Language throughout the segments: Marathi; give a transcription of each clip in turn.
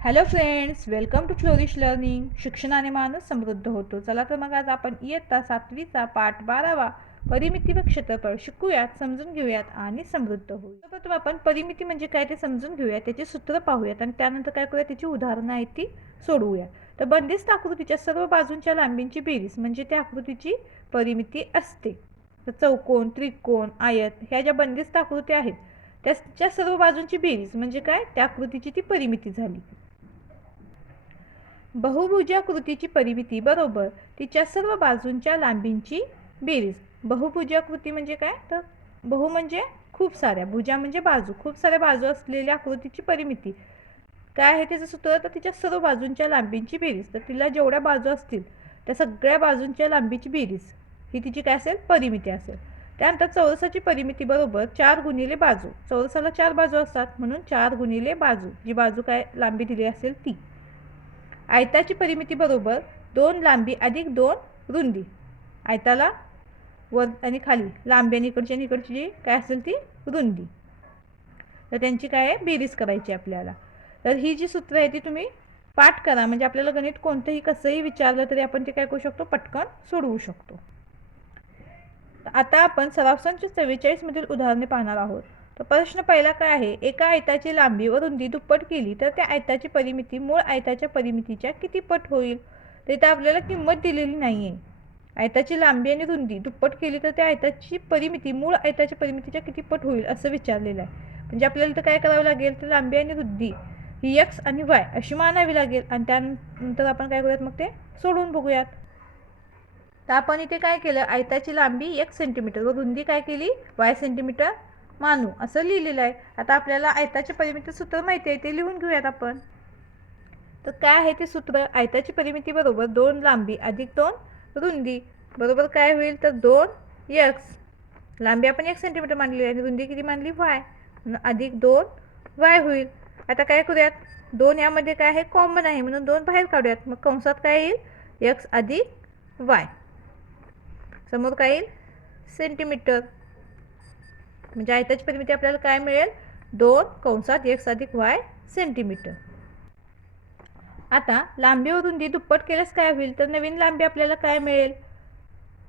Hello friends welcome to flourish learning शिक्षणाने माणूस समृद्ध होतो. चला तर मग आज आपण इयत्ता सातवीचा पाठ बारावा परिमिती व क्षेत्रफळ शिकूयात समजून घेऊयात आणि समृद्ध होऊ प्रथम आपण परिमिती म्हणजे काय ते समजून घेऊयात त्याचे सूत्र पाहूयात आणि त्यानंतर काय करूया त्याची उदाहरणं आहेत ती सोडवूया तर बंदिस्त आकृतीच्या सर्व बाजूंच्या लांबींची बेरीज म्हणजे त्या आकृतीची परिमिती असते. तर चौकोन त्रिकोण आयत ह्या ज्या बंदिस्त आकृती आहेत त्याच्या सर्व बाजूंची बेरीज म्हणजे काय? त्या आकृतीची ती परिमिती झाली. बहुभुजाकृतीची परिमिती बरोबर. तिच्या सर्व बाजूंच्या लांबींची बेरीज. बहुभुजाकृती म्हणजे काय? तर बहु म्हणजे खूप साऱ्या भुजा म्हणजे बाजू. खूप साऱ्या बाजू असलेल्या आकृतीची परिमिती. काय आहे त्याचं सूत्र? तर तिच्या सर्व बाजूंच्या लांबींची बेरीज. तर तिला जेवढ्या बाजू असतील त्या सगळ्या बाजूंच्या लांबीची बेरीज. ही तिची काय असेल? परिमिती असेल. त्यानंतर चौरसाची परिमिती बरोबर. चार गुणिले बाजू. चौरसाला चार बाजू असतात. म्हणून चार गुणिले बाजू. जी बाजू काय? लांबी दिली असेल ती. आयताची परिमिती बरोबर दोन लांबी अधिक दोन रुंदी. आयताला वर आणि खाली लांबी आणि इकडची आणि इकडची जी काय असेल ती रुंदी. तर त्यांची काय आहे? बेरीज करायची आपल्याला. तर ही जी सूत्र आहे ती तुम्ही पाठ करा. म्हणजे आपल्याला गणित कोणतंही कसंही विचारलं तरी आपण ते काय करू शकतो? पटकन सोडवू शकतो. आता आपण सराव संच चव्वेचाळीसमधील उदाहरणे पाहणार आहोत. तर प्रश्न पहिला काय आहे? एका आयताची लांबी व रुंदी दुप्पट केली तर त्या आयताची परिमिती मूळ आयताच्या परिमितीच्या किती पट होईल? तर इथं आपल्याला किंमत दिलेली नाही आहे आयताची लांबी आणि रुंदी दुप्पट केली तर त्या आयताची परिमिती मूळ आयताच्या परिमितीच्या किती पट होईल असं विचारलेलं आहे. म्हणजे आपल्याला इथं काय करावं लागेल? तर लांबी आणि रुंदी ही एक्स आणि वाय अशी मानावी लागेल. आणि त्यानंतर आपण काय करूयात मग ते? सोडून बघूयात. तर आपण इथे काय केलं? आयताची लांबी एक सेंटीमीटर व रुंदी काय केली? वाय सेंटीमीटर मानू असं लिहिलेलं आहे. आता आपल्याला आयताचे परिमिती सूत्र माहिती आहे ते लिहून घेऊयात आपण. तर काय आहे ते सूत्र? आयताची परिमिती बरोबर दोन लांबी अधिक दोन रुंदी. बरोबर काय होईल? तर दोन यक्स लांबी आपण एक सेंटीमीटर मानली आणि रुंदी किती मानली? वाय अधिक दोन वाय होईल. आता काय करूयात? दोन यामध्ये काय आहे? कॉमन आहे. म्हणून दोन बाहेर काढूयात. मग कंसात काय येईल? यक्स अधिक वाय समोर काय येईल? सेंटीमीटर म्हणजे आयताची परिमिती आपल्याला काय मिळेल? दोन कंसात एक्स अधिक वाय सेंटीमीटर. आता लांबीवरून व दुप्पट केल्यास काय होईल? तर नवीन लांबी आपल्याला काय मिळेल?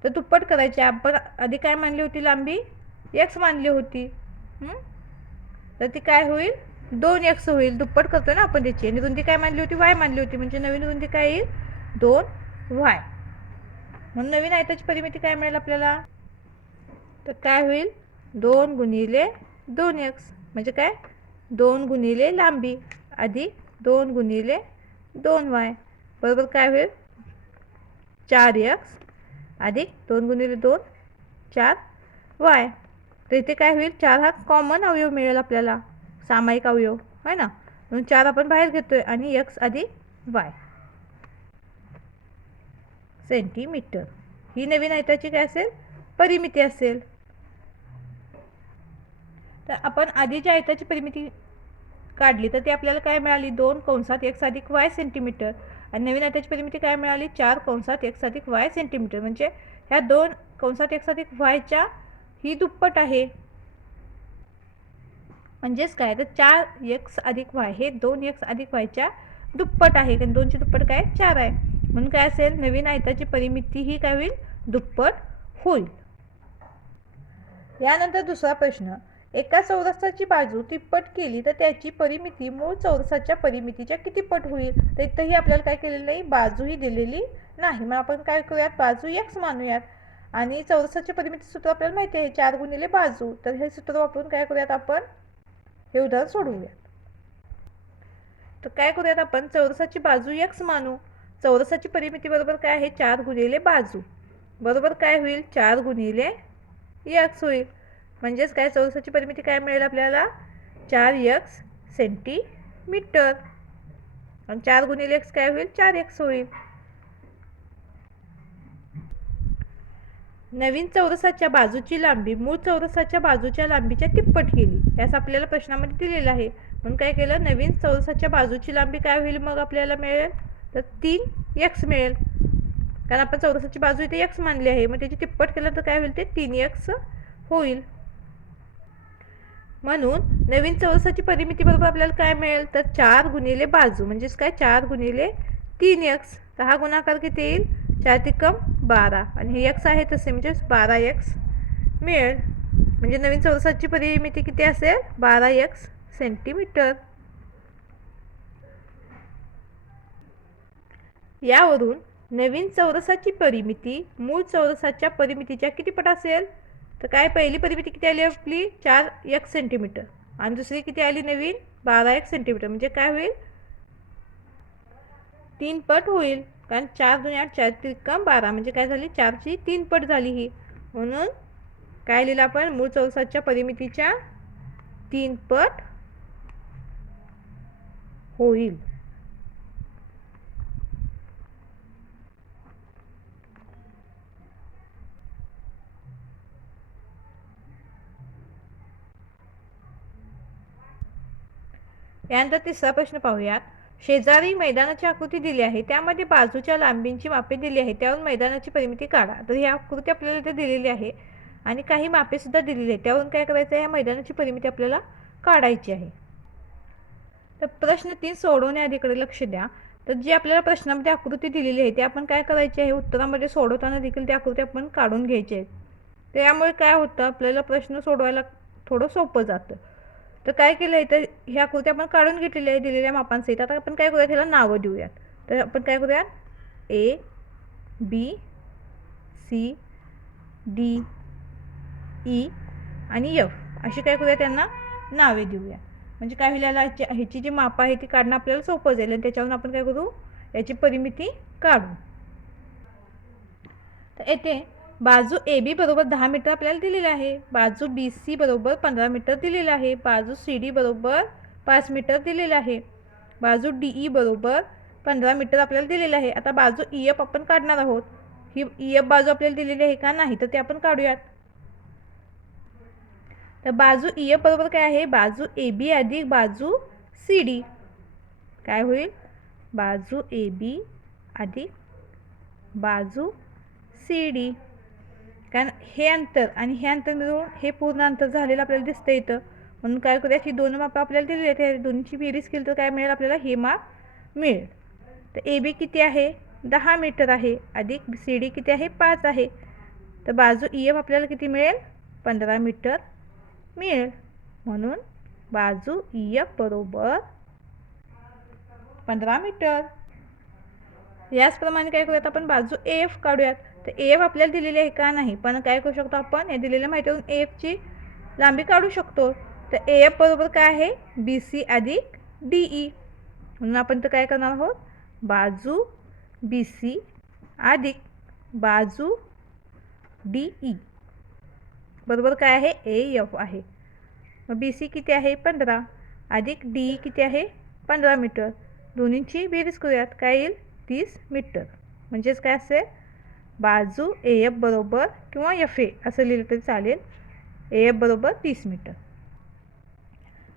तर दुप्पट करायची. आपण आधी काय मानली होती लांबी? एक्स मानली होती. तर ती काय होईल? दोन एक्स होईल. दुप्पट करतो ना आपण त्याची. आणि रुंदी काय मानली होती? वाय मानली होती. म्हणजे नवीन रुंदी काय येईल? दोन वाय म्हणून नवीन आयताची परिमिती काय मिळेल आपल्याला? तर काय होईल? दोन गुणिले दोन एक्स म्हणजे काय? दोन गुणिले लांबी अधिक दोन गुणिले दोन वाय बरोबर काय होईल? चार एक्स अधिक दोन गुणिले दोन चार वाय तर इथे काय होईल? चार हा कॉमन अवयव मिळेल आपल्याला. सामायिक अवयव. आहे ना? म्हणून चार आपण बाहेर घेतोय आणि एक्स अधिक वाय सेंटीमीटर ही नवीन आयताची काय असेल? परिमिती असेल. तर आपण आधीच्या आयताची परिमिती काढली तर ती आपल्याला काय मिळाली? दोन कंसात एक अधिक वाय सेंटीमीटर. आणि नवीन आयताची परिमिती काय मिळाली? चार कंसात एक अधिक वाय सेंटीमीटर. म्हणजे ह्या दोन कंसात एक अधिक वायच्या ही दुप्पट आहे. म्हणजेच काय? तर चार एक्स अधिक वाय हे दोन एक्स अधिक वायच्या दुप्पट आहे. कारण दोनची दुप्पट काय? चार आहे. म्हणून काय असेल? नवीन आयताची परिमिती ही काय होईल? दुप्पट होईल. यानंतर दुसरा प्रश्न. एका चौरसाची बाजू तिप्पट केली तर त्याची परिमिती मूळ चौरसाच्या परिमितीच्या किती पट होईल? तर इथंही आपल्याला काय केलेलं नाही बाजूही दिलेली नाही. मग आपण काय करूयात? बाजू एक्स मानूयात. आणि चौरसाची परिमिती सूत्र आपल्याला माहिती आहे चार गुणिले बाजू. तर हे सूत्र वापरून काय करूयात आपण? हे उदाहरण सोडवूयात. तर काय करूयात आपण? चौरसाची बाजू एक्स मानू. चौरसाची परिमिती बरोबर काय आहे? चार गुणिले बाजू. बरोबर काय होईल? चार गुणिले यक्स होईल. म्हणजेच काय? चौरसाची परिमिती काय मिळेल आपल्याला? चार यक्स सेंटीमीटर आणि चार गुणिले एक्स काय होईल? चार एक्स होईल. नवीन चौरसाच्या बाजूची लांबी मूळ चौरसाच्या बाजूच्या लांबीच्या तिप्पट केली यास आपल्याला प्रश्नामध्ये दिलेलं आहे. म्हणून काय केलं? नवीन चौरसाच्या बाजूची लांबी काय होईल मग आपल्याला मिळेल? तर तीन एक्स मिळेल. कारण आपण चौरसाची बाजू इथे एक्स मानली आहे. मग त्याची तिप्पट केलं तर काय होईल ते? तीन एक्स होईल. म्हणून नवीन चौरसाची परिमिती बरोबर आपल्याला काय मिळेल? तर चार गुणिले बाजू म्हणजेच काय? चार गुणिले तीन एक्स तर हा गुणाकार किती येईल? चार तिकम बारा. आणि हे एक्स आहे तसे म्हणजेच बारा एक्स मिळेल. म्हणजे नवीन चौरसाची परिमिती किती असेल? बारा एक्स सेंटीमीटर यावरून नवीन चौरसाची परिमिती मूळ चौरसाच्या परिमितीच्या किती पट असेल? तर काय पहिली परिमिती किती आली आपली? चार एक सेंटीमीटर आणि दुसरी किती आली नवीन? बारा एक सेंटीमीटर म्हणजे काय होईल? तीन पट होईल. कारण चार दोन आठ चार त्रिकम बारा. म्हणजे काय झाली? चारची तीन पट झाली ही. म्हणून काय लिहिलं आपण? मूळ चौसाच्या परिमितीच्या तीन पट होईल. यानंतर तिसरा प्रश्न पाहूयात. शेजारी मैदानाची आकृती दिली आहे. त्यामध्ये बाजूच्या लांबींची मापे दिली आहे त्यावरून मैदानाची परिमिती काढा. तर ही आकृती आपल्याला इथे दिलेली आहे आणि काही मापेसुद्धा दिलेली आहे त्यावरून काय करायचं आहे? ह्या मैदानाची परिमिती आपल्याला काढायची आहे. तर प्रश्न तीन सोडवण्याआधीकडे लक्ष द्या. तर जी आपल्याला प्रश्नामध्ये आकृती दिलेली आहे ती आपण काय करायची आहे? उत्तरामध्ये सोडवताना देखील ती आकृती आपण काढून घ्यायची आहे. त्यामुळे काय होतं? आपल्याला प्रश्न सोडवायला थोडं सोपं जातं. तर काय केलं आहे तर ही आकृती आपण काढून घेतलेली आहे दिलेल्या मापांसहित आता आपण काय करूयात ह्याला नावं देऊयात. तर आपण काय करूयात? A B C D E आणि एफ अशी काय करूया त्यांना नावे देऊया म्हणजे काय होईल याला ह्याची ह्याची जी मापं आहे ती काढणं आपल्याला सोपं जाईल आणि त्याच्यावरून आपण काय करू? याची परिमिती काढू. तर येथे बाजू ए बी बरोबर दहा मीटर आपल्याला दिलेलं आहे. बाजू बी सी बरोबर पंधरा मीटर दिलेलं आहे. बाजू सी डी बरोबर पाच मीटर दिलेलं आहे. बाजू डी ई बरोबर पंधरा मीटर आपल्याला दिलेलं आहे. आता बाजू ई एफ आपण काढणार आहोत. ही ई एफ बाजू आपल्याला दिलेली आहे का? नाही तर ते आपण काढूयात. तर बाजू ई एफ बरोबर काय आहे? बाजू ए बी अधिक बाजू सी डी. काय होईल? बाजू ए बी अधिक बाजू सी डी. कारण हे अंतर आणि हे अंतर मिळून हे पूर्ण अंतर झालेलं आपल्याला दिसतं इथं. म्हणून काय करूया ही दोन मापं आपल्याला दिली आहेत. या दोन्हीची बेरीज केली तर काय मिळेल? आपल्याला हे माप मिळेल. तर ए बी किती आहे? दहा मीटर आहे. अधिक सी डी किती आहे? पाच आहे. तर बाजू ई एफ आपल्याला किती मिळेल? पंधरा मीटर मिळेल. म्हणून बाजू ई एफ बरोबर पंधरा मीटर. याचप्रमाणे काय करूयात? आपण बाजू ए एफ काढूयात. तर ए एफ आपल्याला दिलेली आहे का नाही? पण काय करू शकतो आपण? या दिलेल्या माहितीवरून ए एफची लांबी काढू शकतो. तर ए एफ बरोबर काय आहे? बी सी अधिक डी ई म्हणून आपण तर काय करणार आहोत? बाजू बी सी अधिक बाजू डी ई बरोबर काय आहे? ए एफ आहे. मग बी सी किती आहे? पंधरा. अधिक डी ई किती आहे? पंधरा मीटर. दोन्हींची बेरीज करूयात. काय येईल? तीस मीटर. म्हणजेच काय असेल? बाजू ए एफ बरोबर किंवा एफ ए असं लिहिलं तरी चालेल. ए एफ बरोबर तीस मीटर.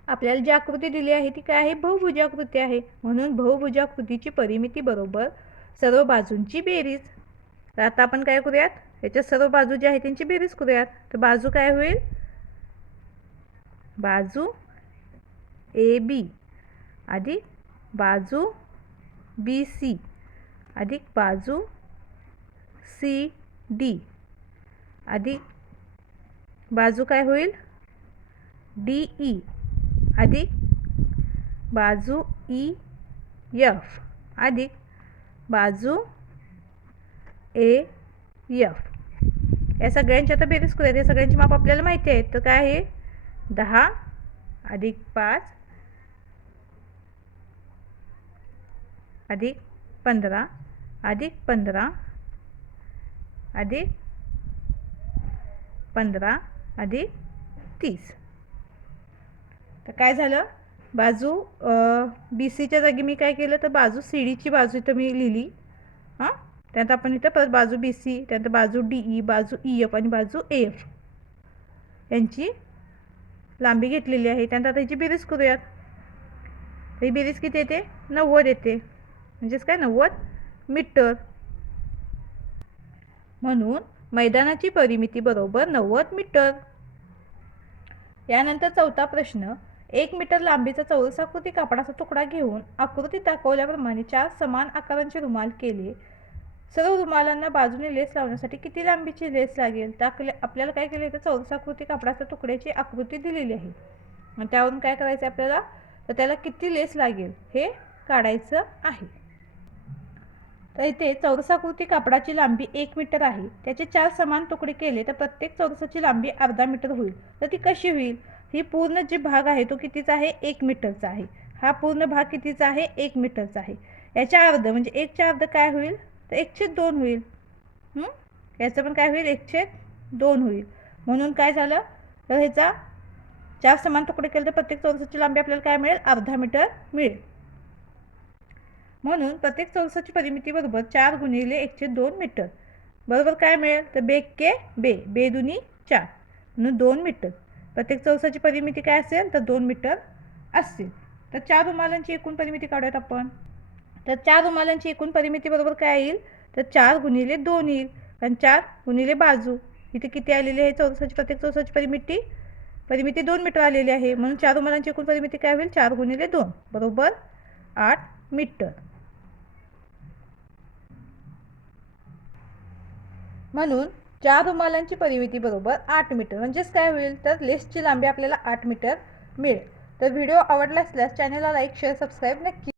आपल्याला जी आकृती दिली आहे ती काय आहे? बहुभुजाकृती आहे. म्हणून बहुभुजाकृतीची परिमिती बरोबर सर्व बाजूंची बेरीज. तर आता आपण काय करूयात? याच्या सर्व बाजू ज्या आहेत त्यांची बेरीज करूयात. तर बाजू काय होईल? बाजू ए बी अधिक बाजू बी सी अधिक बाजू सी डी. अधिक बाजू काय होईल? D E. अधिक बाजू ई यफ अधिक बाजू ए यफ या सगळ्यांची आता बेरीज करूयात. या सगळ्यांची माप आपल्याला माहिती आहे. तर काय आहे? दहा अधिक पाच अधिक पंधरा अधिक पंधरा अधिक पंधरा अधिक तीस. तर काय झालं? बाजू बी सीच्या जागी मी काय केलं? तर बाजू सी डीची बाजू इथं मी लिहिली. हां? त्यानंतर आपण इथं परत बाजू बी सी त्यानंतर बाजू डी ई बाजू ई एफ आणि बाजू ए एफ यांची लांबी घेतलेली आहे. त्यानंतर आता ह्याची बेरीज करूयात. ही बेरीज किती येते? नव्वद येते. म्हणजेच काय? नव्वद मीटर. म्हणून मैदानाची परिमिती बरोबर नव्वद मीटर. यानंतर चौथा प्रश्न एक मीटर लांबीचा चौरसाकृती कापडाचा तुकडा घेऊन आकृतीत दाखवल्याप्रमाणे चार समान आकारांचे रुमाल केले. सर्व रुमालांना बाजूने लेस लावण्यासाठी किती लांबीची लेस लागेल? टाकले आपल्याला काय केलं? तर चौरसाकृती कापडाच्या तुकड्याची आकृती दिलेली आहे. आणि त्यावरून काय करायचं आहे आपल्याला? तर त्याला किती लेस लागेल हे काढायचं आहे. तर इथे चौरसाकृती कापडाची लांबी एक मीटर आहे. त्याचे चार समान तुकडे केले तर प्रत्येक चौरसाची लांबी अर्धा मीटर होईल. तर ती कशी होईल? ही पूर्ण जी भाग आहे तो कितीचा आहे? एक मीटरचा आहे. हा पूर्ण भाग कितीचा आहे? एक मीटरचा आहे. याच्या अर्ध म्हणजे एकच्या अर्ध काय होईल? तर एकशे दोन होईल. याचं पण काय होईल? एकशे दोन होईल. म्हणून काय झालं? तर ह्याचा चार समान तुकडे केले तर प्रत्येक चौरसाची लांबी आपल्याला काय मिळेल? अर्धा मीटर मिळेल. म्हणून प्रत्येक चौसाची परिमितीबरोबर चार गुणिले एकशे दोन मीटर. बरोबर काय मिळेल? तर बेके बे बे दुनी चार म्हणून दोन मीटर. प्रत्येक चौसाची परिमिती काय असेल? तर दोन मीटर असेल. तर चार रुमालांची एकूण परिमिती काढूयात आपण. तर चार रुमालांची एकूण परिमिती बरोबर काय येईल? तर चार गुणिले दोन येईल. कारण चार गुणिले बाजू. इथे किती आलेली आहे चौसाची प्रत्येक चौसाची परिमिती? परिमिती दोन मीटर आलेली आहे. म्हणून चार रुमालांची एकूण परिमिती काय होईल? चार गुणिले दोन. बरोबर आठ मीटर. म्हणून चार रुमालांची परिमिती बरोबर आठ मीटर म्हणजेच काय होईल? तर लेसची लांबी आपल्याला आठ मीटर मिळेल. तर व्हिडिओ आवडला असल्यास चॅनलला लाईक शेअर सबस्क्राईब नक्की